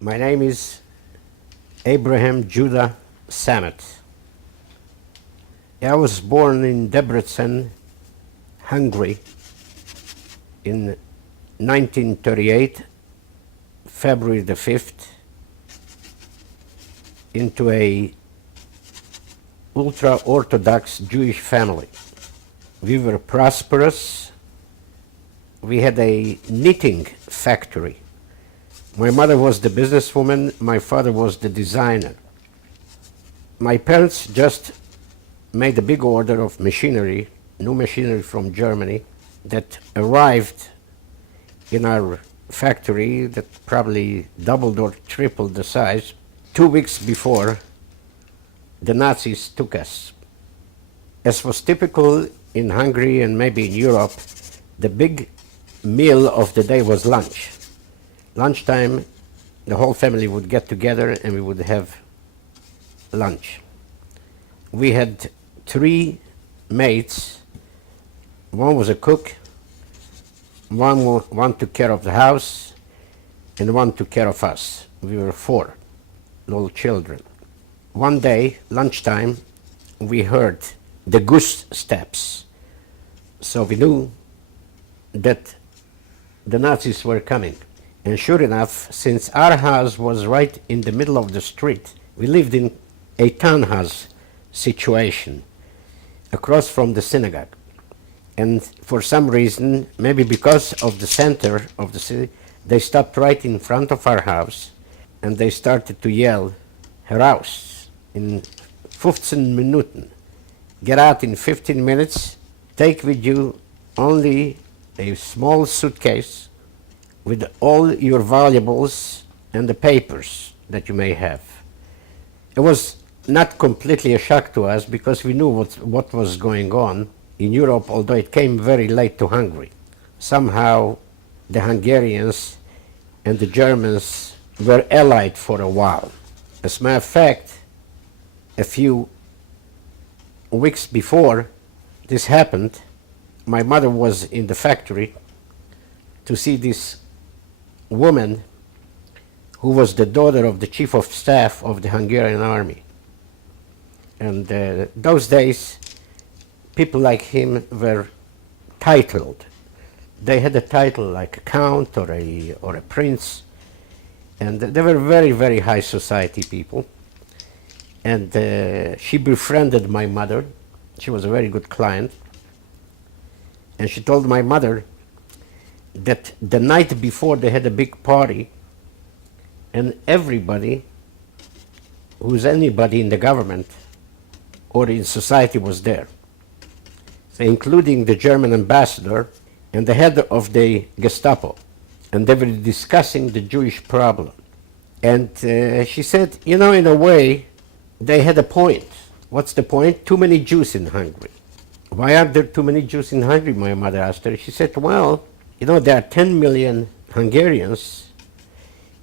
My name is Abraham Judah Samet. I was born in Debrecen, Hungary in 1938, February the 5th, into a ultra-Orthodox Jewish family. We were prosperous. We had a knitting factory. My mother was the businesswoman, my father was the designer. My parents just made a big order of machinery, new machinery from Germany, that arrived in our factory that probably doubled or tripled the size 2 weeks before the Nazis took us. As was typical in Hungary and maybe in Europe, the big meal of the day was lunch. Lunchtime, the whole family would get together and we would have lunch. We had 3 maids. One was a cook, one took care of the house, and one took care of us. We were 4 little children. One day, lunchtime, we heard the goose steps. So we knew that the Nazis were coming. And sure enough, since our house was right in the middle of the street, we lived in a townhouse situation across from the synagogue. And for some reason, maybe because of the center of the city, they stopped right in front of our house and they started to yell, "Heraus, in 15 Minuten. Get out in 15 minutes, take with you only a small suitcase with all your valuables and the papers that you may have." It was not completely a shock to us because we knew what was going on in Europe, although it came very late to Hungary. Somehow the Hungarians and the Germans were allied for a while. As a matter of fact, a few weeks before this happened, my mother was in the factory to see this woman who was the daughter of the chief of staff of the Hungarian army. And those days, people like him were titled. They had a title like a count or a prince, and they were very, very high society people. And she befriended my mother. She was a very good client. And she told my mother that the night before they had a big party, and everybody who's anybody in the government or in society was there, so including the German ambassador and the head of the Gestapo, and they were discussing the Jewish problem. And she said, in a way, they had a point. What's the point? Too many Jews in Hungary. Why are there too many Jews in Hungary? My mother asked her. She said, well, there are 10 million Hungarians,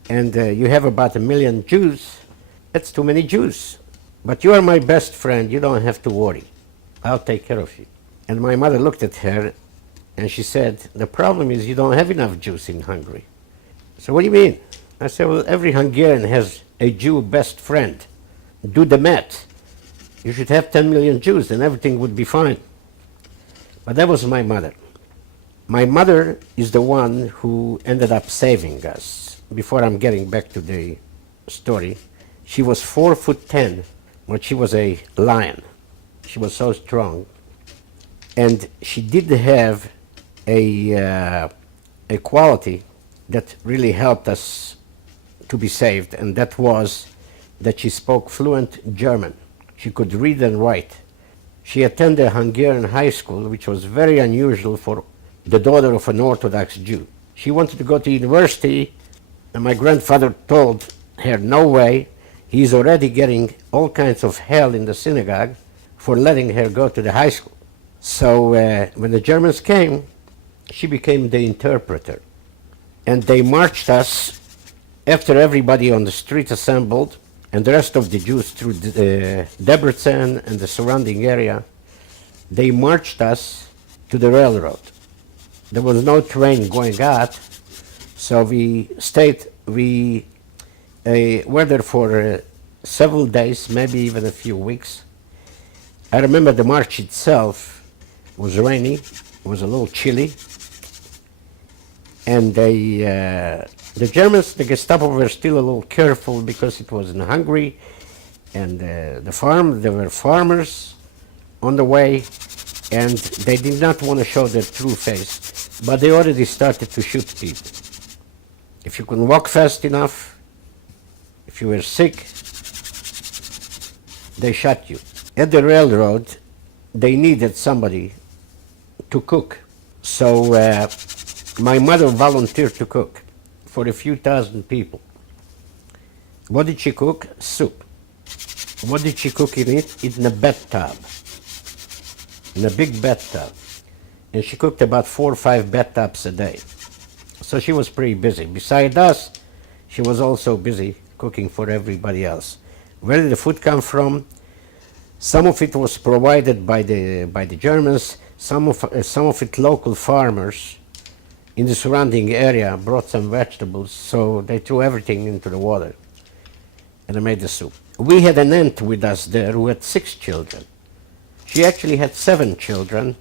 and you have about 1 million Jews. That's too many Jews. But you are my best friend. You don't have to worry. I'll take care of you. And my mother looked at her, and she said, the problem is you don't have enough Jews in Hungary. So what do you mean? I said, well, every Hungarian has a Jew best friend. Do the math. You should have 10 million Jews, and everything would be fine. But that was my mother. My mother is the one who ended up saving us. Before I'm getting back to the story, she was 4'10", but she was a lion. She was so strong. And she did have a quality that really helped us to be saved, and that was that she spoke fluent German. She could read and write. She attended a Hungarian high school, which was very unusual for the daughter of an Orthodox Jew. She wanted to go to university, and my grandfather told her, no way, he's already getting all kinds of hell in the synagogue for letting her go to the high school. So when the Germans came, she became the interpreter. And they marched us, after everybody on the street assembled, and the rest of the Jews through Debrecen and the surrounding area, they marched us to the railroad. There was no train going out, so we Were there for several days, maybe even a few weeks. I remember the march itself was rainy, it was a little chilly, and the Germans, the Gestapo, were still a little careful because it was in Hungary, and there were farmers on the way, and they did not want to show their true face, but they already started to shoot people. If you couldn't walk fast enough, if you were sick, they shot you. At the railroad, they needed somebody to cook. So my mother volunteered to cook for a few thousand people. What did she cook? Soup. What did she cook in it? In a bathtub. In a big bathtub. And she cooked about 4 or 5 bathtubs a day. So she was pretty busy. Besides us, she was also busy cooking for everybody else. Where did the food come from? Some of it was provided by the Germans. Some of it local farmers in the surrounding area brought some vegetables, so they threw everything into the water and they made the soup. We had an aunt with us there who had 6 children. She actually had 7 children,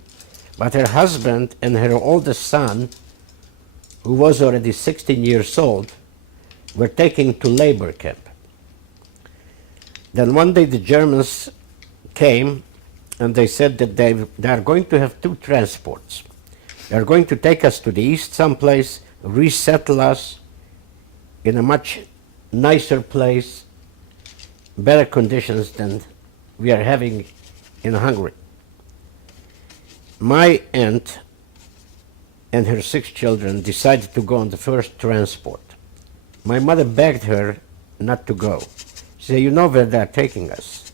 but her husband and her oldest son, who was already 16 years old, were taken to labor camp. Then one day the Germans came and they said that they are going to have 2 transports. They are going to take us to the east someplace, resettle us in a much nicer place, better conditions than we are having in Hungary. My aunt and her 6 children decided to go on the first transport. My mother begged her not to go. She said, you know where they're taking us.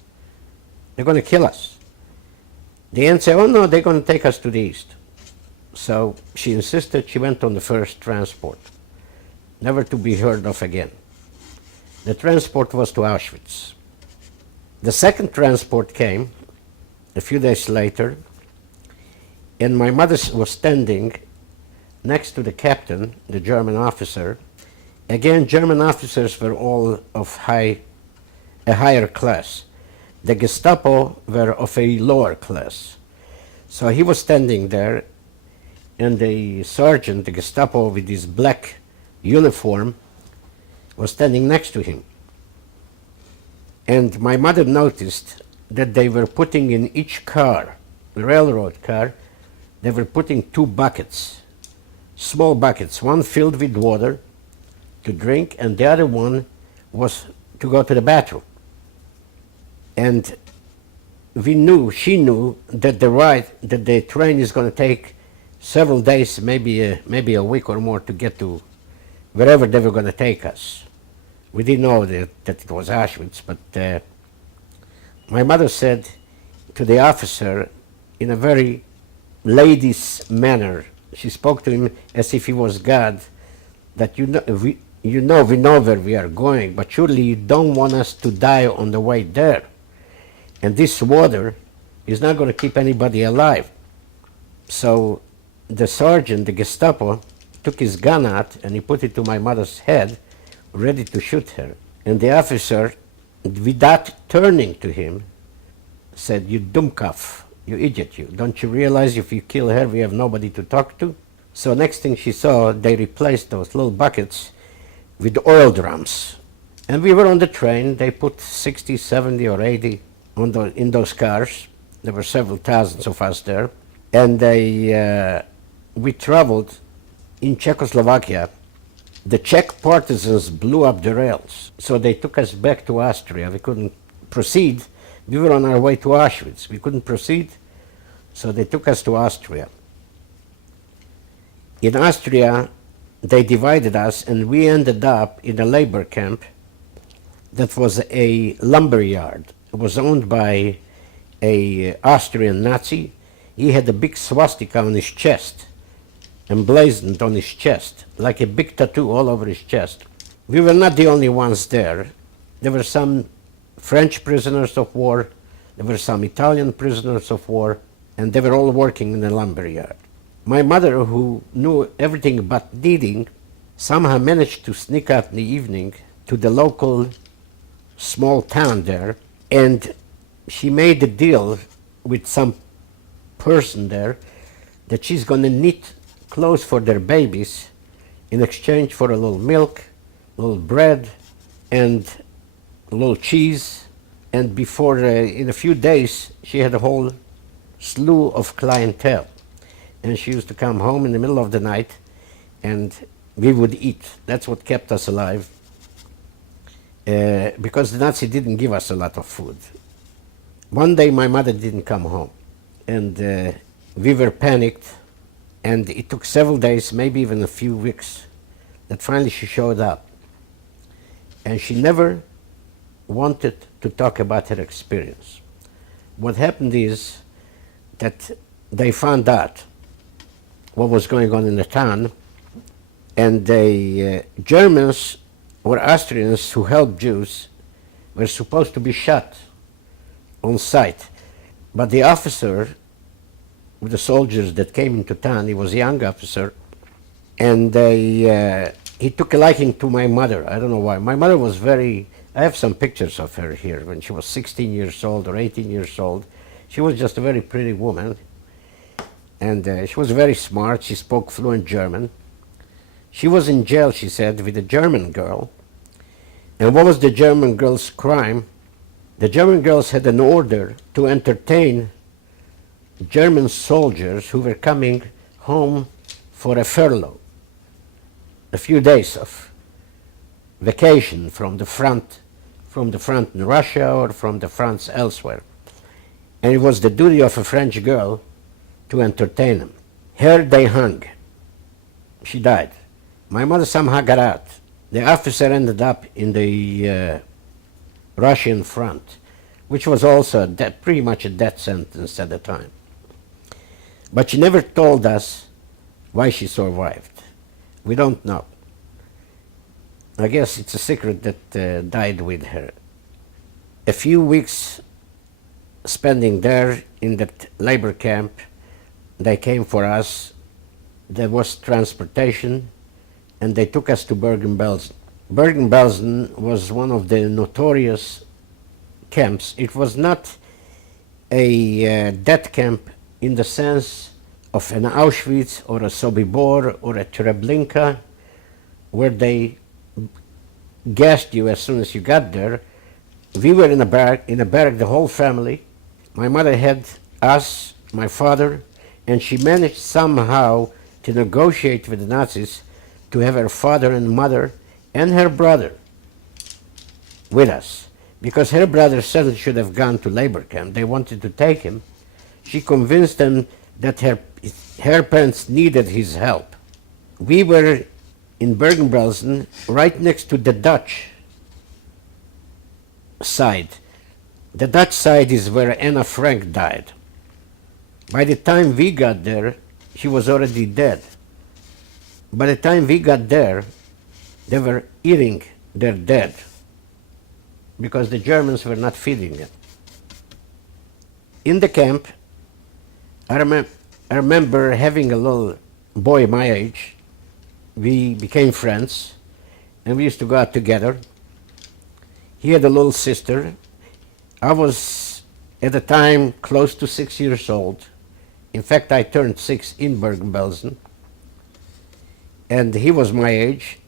They're going to kill us. The aunt said, oh no, they're going to take us to the east. So she insisted. She went on the first transport, never to be heard of again. The transport was to Auschwitz. The second transport came a few days later, and my mother was standing next to the captain, the German officer. Again, German officers were all of a higher class. The Gestapo were of a lower class. So he was standing there, and the sergeant, the Gestapo with his black uniform, was standing next to him. And my mother noticed that they were putting in each car, the railroad car, they were putting 2 buckets, small buckets, one filled with water to drink, and the other one was to go to the bathroom. And she knew that the train is going to take several days, maybe a week or more to get to wherever they were going to take us. We didn't know that it was Auschwitz, but my mother said to the officer in a very lady's manner, she spoke to him as if he was God, that we know where we are going, but surely you don't want us to die on the way there. And this water is not going to keep anybody alive. So the sergeant, the Gestapo, took his gun out and he put it to my mother's head, ready to shoot her. And the officer, without turning to him, said, you dumkopf, you idiot, you. Don't you realize if you kill her, we have nobody to talk to? So next thing she saw, they replaced those little buckets with oil drums. And we were on the train. They put 60, 70, or 80 in those cars. There were several thousands of us there. And we traveled in Czechoslovakia. The Czech partisans blew up the rails. So they took us back to Austria. We couldn't proceed. We were on our way to Auschwitz. We couldn't proceed, so they took us to Austria. In Austria, they divided us, and we ended up in a labor camp that was a lumber yard. It was owned by an Austrian Nazi. He had a big swastika on his chest, emblazoned on his chest, like a big tattoo all over his chest. We were not the only ones there. There were some French prisoners of war, there were some Italian prisoners of war, and they were all working in the lumber yard. My mother, who knew everything but kneading, somehow managed to sneak out in the evening to the local small town there, and she made a deal with some person there that she's going to knit clothes for their babies in exchange for a little milk, a little bread, and a little cheese. And before, in a few days, she had a whole slew of clientele. And she used to come home in the middle of the night, and we would eat. That's what kept us alive, because the Nazi didn't give us a lot of food. One day my mother didn't come home, and we were panicked, and it took several days, maybe even a few weeks, that finally she showed up. And she never wanted to talk about her experience. What happened is that they found out what was going on in the town, and the Germans or Austrians who helped Jews were supposed to be shot on sight. But the officer with the soldiers that came into town, he was a young officer, and he took a liking to my mother. I don't know why. My mother was I have some pictures of her here when she was 16 years old or 18 years old. She was just a very pretty woman, and she was very smart. She spoke fluent German. She was in jail, she said, with a German girl. And what was the German girl's crime? The German girls had an order to entertain German soldiers who were coming home for a furlough, a few days of vacation from the front in Russia or from the front elsewhere. And it was the duty of a French girl to entertain them. Her they hung. She died. My mother somehow got out. The officer ended up in the Russian front, which was also pretty much a death sentence at the time. But she never told us why she survived. We don't know. I guess it's a secret that died with her. A few weeks spending there in that labor camp, they came for us. There was transportation, and they took us to Bergen-Belson. Bergen-Belson was one of the notorious camps. It was not a death camp in the sense of an Auschwitz or a Sobibor or a Treblinka, where they gassed you as soon as you got there. We were in a barrack, the whole family. My mother had us, my father, and she managed somehow to negotiate with the Nazis to have her father and mother and her brother with us, because her brother certainly should have gone to labor camp. They wanted to take him. She convinced them that her parents needed his help. We were in Bergen-Belsen, right next to the Dutch side. The Dutch side is where Anna Frank died. By the time we got there, she was already dead. By the time we got there, they were eating their dead because the Germans were not feeding them. In the camp, I remember having a little boy my age. We became friends, and we used to go out together. He had a little sister. I was, at the time, close to 6 years old. In fact, I turned 6 in Bergen-Belsen. And he was my age,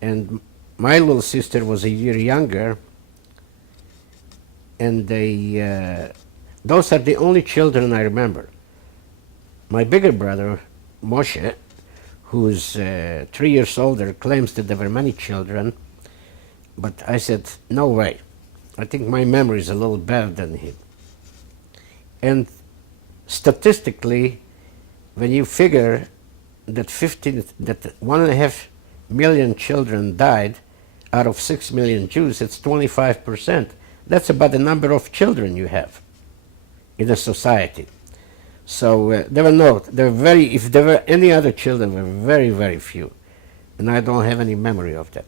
and my little sister was a year younger. And those are the only children I remember. My bigger brother, Moshe, who's 3 years older, claims that there were many children, but I said, no way. I think my memory is a little better than him. And statistically, when you figure that 1.5 million children died out of 6 million Jews, it's 25%. That's about the number of children you have in a society. So if there were any other children, there were very, very few. And I don't have any memory of that.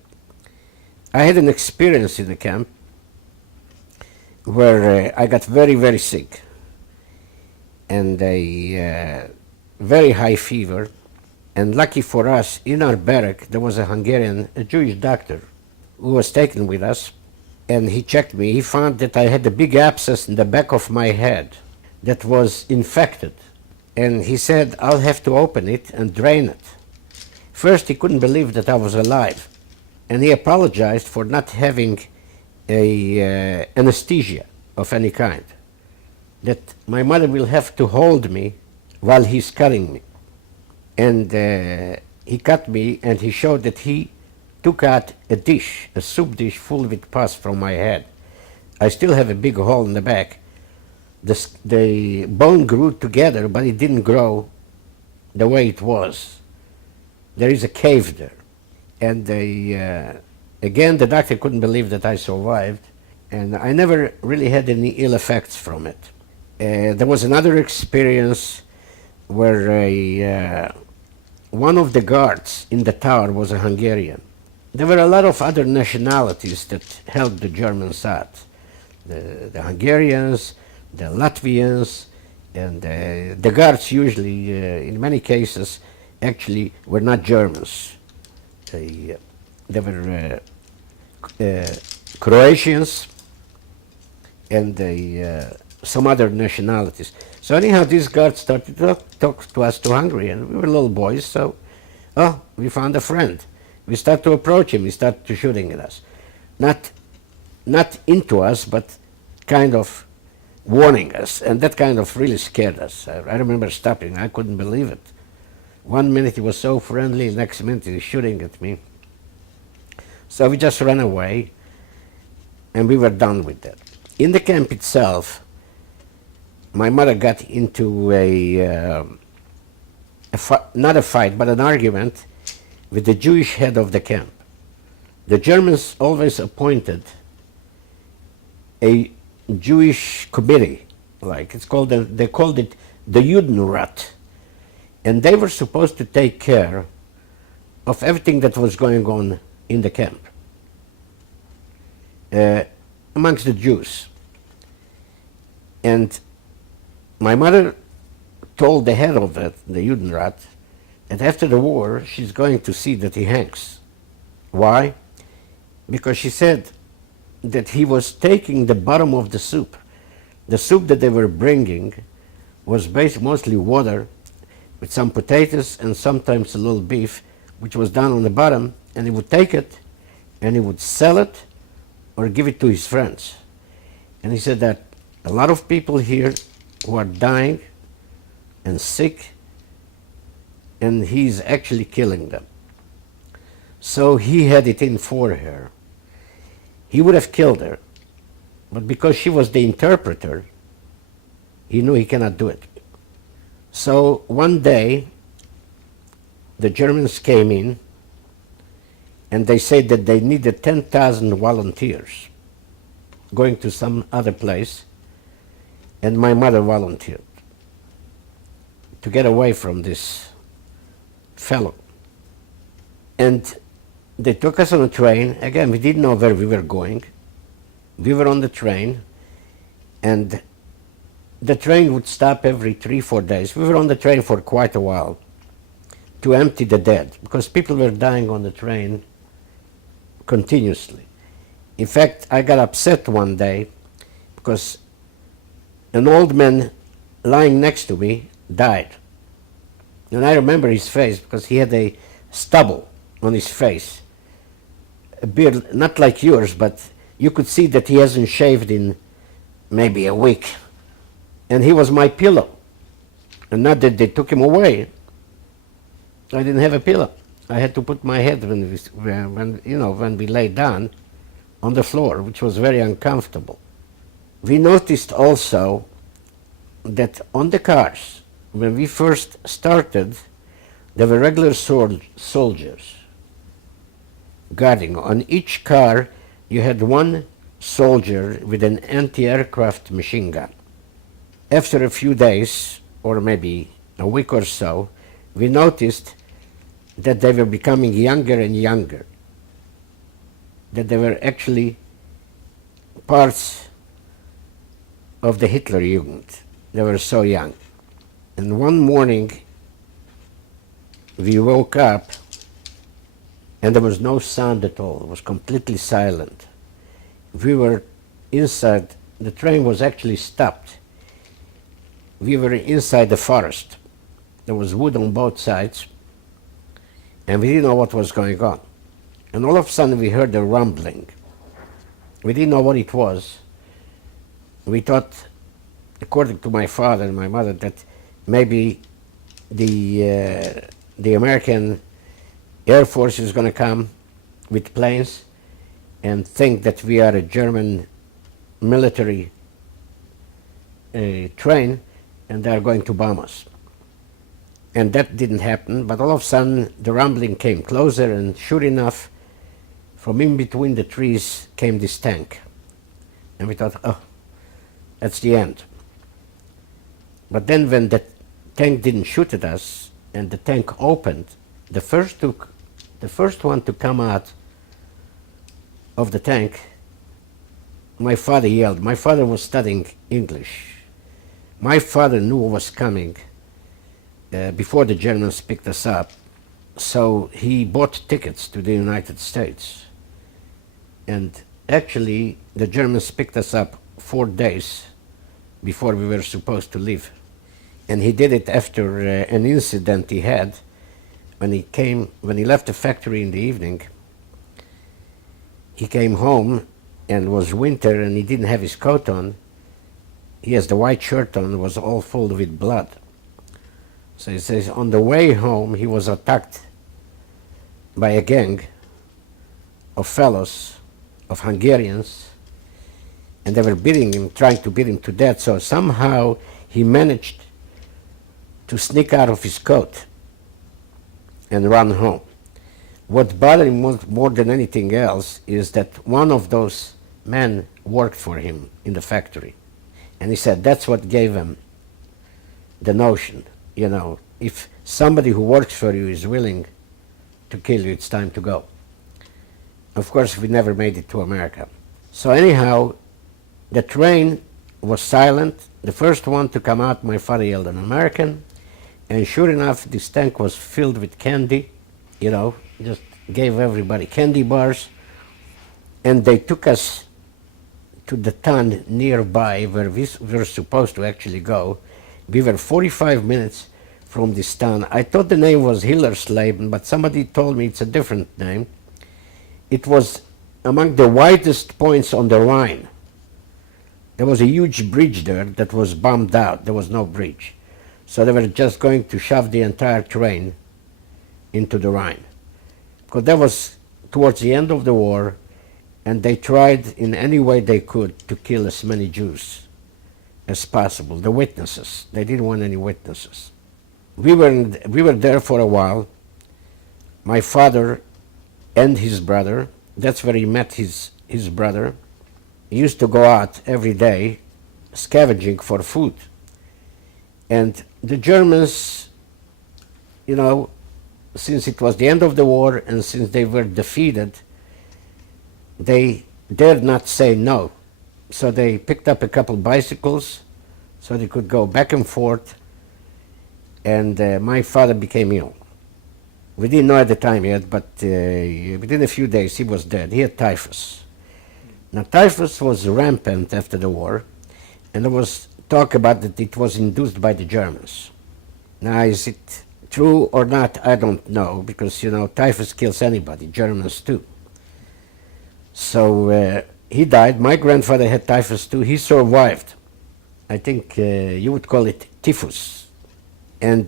I had an experience in the camp where I got very, very sick, and a very high fever. And lucky for us, in our barrack, there was a Hungarian, a Jewish doctor. who was taken with us, and he checked me. He found that I had a big abscess in the back of my head that was infected. And he said, I'll have to open it and drain it. First, he couldn't believe that I was alive. And he apologized for not having a anesthesia of any kind. That my mother will have to hold me while he's cutting me. And he cut me, and he showed that he took out a dish, a soup dish full with pus from my head. I still have a big hole in the back. The bone grew together, but it didn't grow the way it was. There is a cave there. And again, the doctor couldn't believe that I survived, and I never really had any ill effects from it. There was another experience where one of the guards in the tower was a Hungarian. There were a lot of other nationalities that helped the Germans out. The Hungarians, the Latvians, and the guards usually, in many cases, actually were not Germans. They were Croatians and some other nationalities. So anyhow, these guards started to talk to us to Hungarian. We were little boys, so, we found a friend. We started to approach him. He started to shooting at us. Not into us, but kind of warning us, and that kind of really scared us. I remember stopping. I couldn't believe it. 1 minute he was so friendly, next minute he's shooting at me. So we just ran away, and we were done with that. In the camp itself, my mother got into not a fight, but an argument with the Jewish head of the camp. The Germans always appointed a Jewish committee, like it's called, they called it the Judenrat, and they were supposed to take care of everything that was going on in the camp amongst the Jews. And my mother told the head of it, the Judenrat, that after the war she's going to see that he hangs. Why? Because she said that he was taking the bottom of the soup. The soup that they were bringing was mostly water with some potatoes and sometimes a little beef, which was down on the bottom, and he would take it and he would sell it or give it to his friends. And he said that a lot of people here who are dying and sick, and he's actually killing them. So he had it in for her. He would have killed her, but because she was the interpreter, he knew he cannot do it. So one day, the Germans came in, and they said that they needed 10,000 volunteers going to some other place, and my mother volunteered to get away from this fellow. And they took us on a train. Again, we didn't know where we were going. We were on the train, and the train would stop every 3-4 days. We were on the train for quite a while to empty the dead, because people were dying on the train continuously. In fact, I got upset one day because an old man lying next to me died. And I remember his face because he had a stubble on his face. A beard, not like yours, but you could see that he hasn't shaved in maybe a week. And he was my pillow. And now that they took him away, I didn't have a pillow. I had to put my head when we lay down on the floor, which was very uncomfortable. We noticed also that on the cars, when we first started, there were regular soldiers guarding. On each car, you had one soldier with an anti-aircraft machine gun. After a few days, or maybe a week or so, we noticed that they were becoming younger and younger, that they were actually parts of the Hitler Jugend. They were so young. And one morning, we woke up and there was no sound at all. It was completely silent. We were inside. The train was actually stopped. We were inside the forest. There was wood on both sides, and we didn't know what was going on. And all of a sudden we heard a rumbling. We didn't know what it was. We thought, according to my father and my mother, that maybe the American Air Force is going to come with planes and think that we are a German military train, and they are going to bomb us. And that didn't happen, but all of a sudden the rumbling came closer, and sure enough, from in between the trees came this tank. And we thought, oh, that's the end. But then when the tank didn't shoot at us, and the tank opened, the first one to come out of the tank, my father yelled. My father was studying English. My father knew what was coming before the Germans picked us up, so he bought tickets to the United States. And actually, the Germans picked us up 4 days before we were supposed to leave. And he did it after an incident he had when he left the factory in the evening. He came home, and it was winter, and he didn't have his coat on. He has the white shirt on, it was all full with blood. So he says on the way home he was attacked by a gang of fellows, of Hungarians, and they were beating him, trying to beat him to death. So somehow he managed to sneak out of his coat and run home. What bothered him more than anything else is that one of those men worked for him in the factory. And he said that's what gave him the notion, if somebody who works for you is willing to kill you, it's time to go. Of course, we never made it to America. So anyhow, the train was silent. The first one to come out, my father yelled an American, and sure enough, this tank was filled with candy, just gave everybody candy bars, and they took us to the town nearby where we were supposed to actually go. We were 45 minutes from this town. I thought the name was Hillersleben, but somebody told me it's a different name. It was among the widest points on the Rhine. There was a huge bridge there that was bombed out. There was no bridge. So they were just going to shove the entire train into the Rhine. Because that was towards the end of the war, and they tried in any way they could to kill as many Jews as possible. The witnesses. They didn't want any witnesses. We were there for a while. My father and his brother, that's where he met his brother. He used to go out every day scavenging for food. And the Germans, since it was the end of the war and since they were defeated, they dared not say no. So they picked up a couple bicycles so they could go back and forth, and my father became ill. We didn't know at the time yet, but within a few days he was dead. He had typhus. Now typhus was rampant after the war, and there was talk about that it was induced by the Germans. Now is it true or not, I don't know, because typhus kills anybody, Germans too. So he died. My grandfather had typhus too. He survived. I think you would call it typhus. And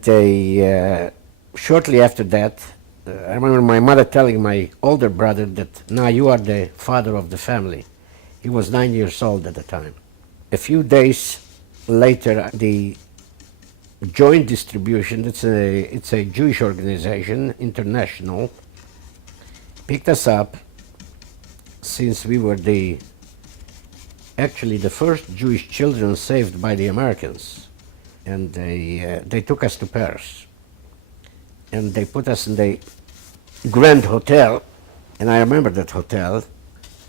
shortly after that, I remember my mother telling my older brother that, now you are the father of the family. He was 9 years old at the time. A few days later, the Joint Distribution, it's a Jewish organization, international, picked us up, since we were actually the first Jewish children saved by the Americans. And they took us to Paris. And they put us in the Grand Hotel. And I remember that hotel. It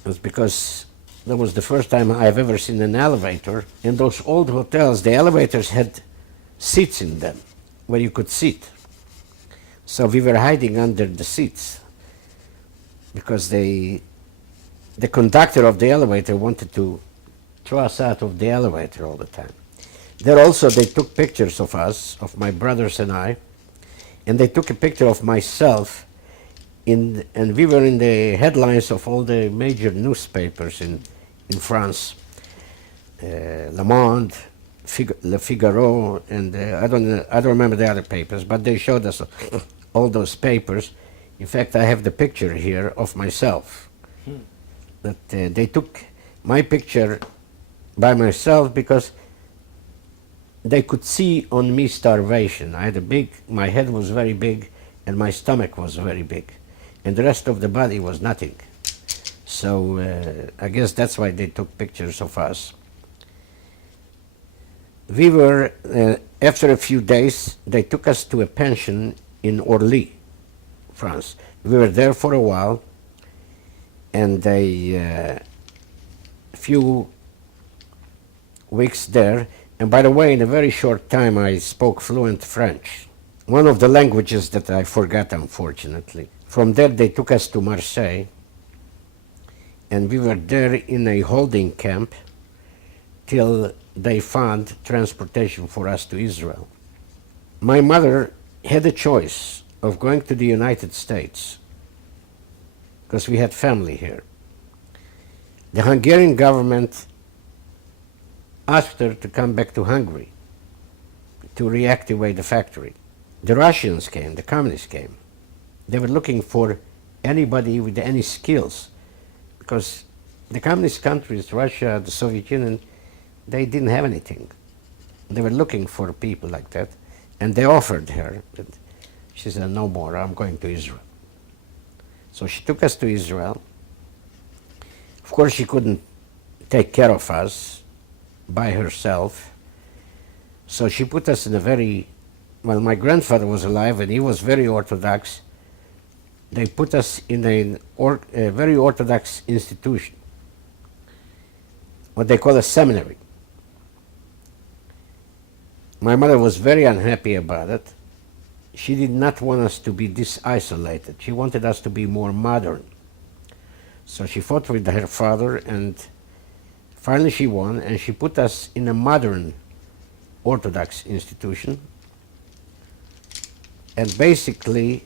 was because that was the first time I've ever seen an elevator. In those old hotels, the elevators had seats in them where you could sit. So we were hiding under the seats. because the conductor of the elevator wanted to throw us out of the elevator all the time. There also they took pictures of us, of my brothers and I, and they took a picture of myself, and we were in the headlines of all the major newspapers in France, Le Monde, Le Figaro, and I don't remember the other papers, but they showed us all those papers. In fact, I have the picture here of myself. That they took my picture by myself because they could see on me starvation. I had my head was very big and my stomach was very big, and the rest of the body was nothing. So I guess that's why they took pictures of us. We were, after a few days, they took us to a pension in Orly, France. We were there for a while, and a few weeks there, and by the way, in a very short time I spoke fluent French, one of the languages that I forgot, unfortunately. From there they took us to Marseille, and we were there in a holding camp till they found transportation for us to Israel. My mother had a choice of going to the United States, because we had family here. The Hungarian government asked her to come back to Hungary to reactivate the factory. The Russians came, the communists came. They were looking for anybody with any skills, because the communist countries, Russia, the Soviet Union, they didn't have anything. They were looking for people like that, and they offered her. She said, no more, I'm going to Israel. So she took us to Israel. Of course, she couldn't take care of us by herself, so she put us in a very, well, my grandfather was alive and he was very Orthodox. They put us in a very Orthodox institution, what they call a seminary. My mother was very unhappy about it. She did not want us to be this isolated. She wanted us to be more modern. So she fought with her father, and finally she won, and she put us in a modern Orthodox institution. And basically,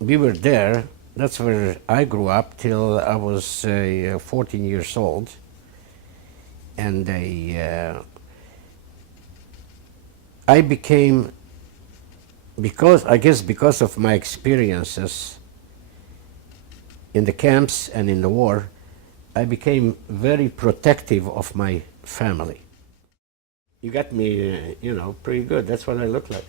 we were there. That's where I grew up till I was 14 years old. And I became, because of my experiences in the camps and in the war, I became very protective of my family. You got me, pretty good. That's what I look like.